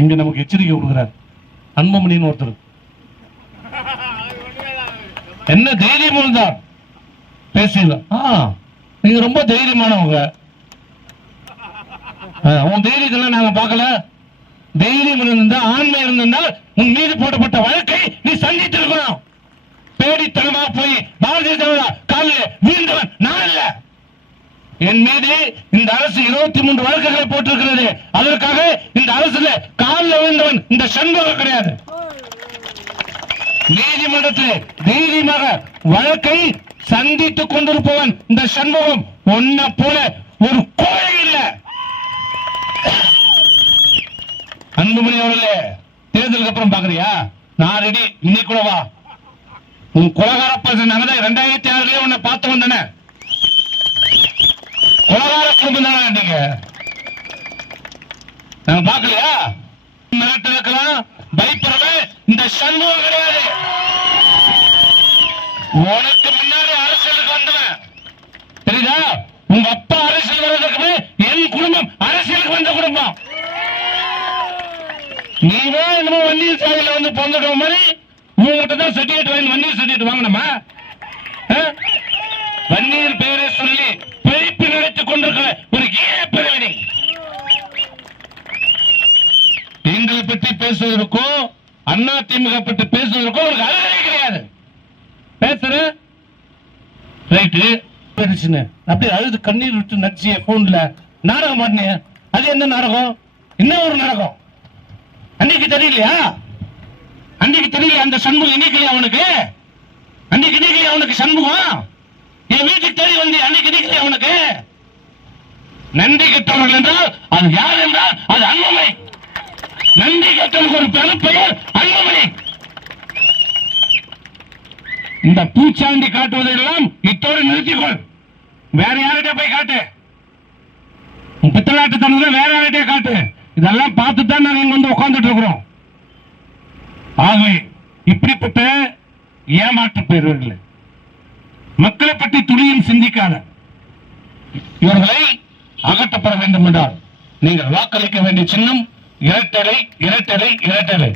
இங்க நமக்கு எச்சரிக்கை கொடுக்கிறார். அன்பமணின்னு ஒருத்தர். என்ன தைரியம் இருந்தா பேசல ஆ நீங்க ரொம்ப தைரியமானவங்க. உன் தைரியத்தெல்லாம் நாங்க பார்க்கல. தைரியம் இருந்தா ஆண்மை இருந்திருந்தால் உன் மீது போடப்பட்ட வழக்கை நீ சந்தித்து இருக்கணும் பேடித்தனமா போய் பாரதிய ஜனதா காலில் வீழ்ந்தவன் நான் இல்ல என் மீது இந்த அரசு இருபத்தி மூன்று வழக்குகளை போட்டிருக்கிறது. அதற்காக இந்த அரசுல காலில் விழுந்தவன் இந்த சண்முகம் கிடையாது. நீதிமன்றத்தில் தைரியமாக வழக்கை சந்தித்துக் கொண்டிருப்பவன் இந்த சண்முகம். ஒன்ன போல ஒரு கோழை இல்ல. அன்புமணி அவர்களே தேர்தலுக்கு அப்புறம் பாக்குறியா நான் ரெடி இன்னைக்கு கூட வா. உன் குலகார பசங்க நாங்க ரெண்டாயிரத்தி ஆறுலயே உன்னை பார்த்து வந்தன. குலகார குடும்பம் தானே நீங்க? நாங்க பாக்கலையா மிரட்டு இருக்கலாம் பயப்படவே இந்த சண்முகம் கிடையாது. உனக்கு முன்னாடி அரசியலுக்கு வந்தவன். தெரியுதா? உங்க அப்பா அரசியல் வர்றதுக்கு என் குடும்பம் அரசியலுக்கு வந்த குடும்பம். நீவே என்னமோ வன்னியர் சாலையில வந்து பிறந்துக்கிற மாதிரி உங்ககிட்ட தான் சர்டிஃபிகேட் வாங்கி வன்னியர் சர்டிஃபிகேட் வாங்கணுமா? வன்னியர் பெயரை சொல்லி பிழைப்பு நடத்தி கொண்டிருக்கிற ஒரு ஈழ பிரிவினை எங்களை பற்றி பேசுவதற்கும் அண்ணா திமுக பற்றி பேசுவதற்கும் அவருக்கு அழகே கிடையாது. பேசுற? ரைட்டு அப்படியே அழுது கண்ணீர் விட்டு நடிச்சிய போன்ல நாடகம் மாட்டினிய அது என்ன நாடகம்? என்ன ஒரு நாடகம்? அன்னைக்கு தெரியலையா? அன்னைக்கு தெரியல அந்த சண்முகம் இன்னைக்கு அவனுக்கு அன்னைக்கு இன்னைக்கு அவனுக்கு சண்முகம்? என் வீட்டுக்கு தேடி வந்து அன்னைக்கு இன்னைக்கு அவனுக்கு நன்றி கெட்டவர்கள் என்றால் அது யார் என்றால் அது அன்புமணி நன்றி கெட்டவனுக்கு ஒரு பெருப்பெயர் அன்புமணி இந்த பூச்சாண்டி காட்டுவதெல்லாம் இத்தோடு நிறுத்திக்கொள். வேற யார்கிட்ட போய் காட்டு. பித்தலாட்டு தனது வேற யார்கிட்ட காட்டு. இதெல்லாம் பார்த்து தான் நாங்க இங்க வந்து உட்கார்ந்துட்டு இருக்கிறோம் ஆகவே இப்படிப்பட்ட ஏமாற்று பெறுவர்கள். மக்களை பற்றி துளியும் சிந்திக்காத. இவர்களை அகற்றப்பட வேண்டும் என்றால் நீங்கள் வாக்களிக்க வேண்டிய சின்னம் இரட்டலை இரட்டலை இரட்டலை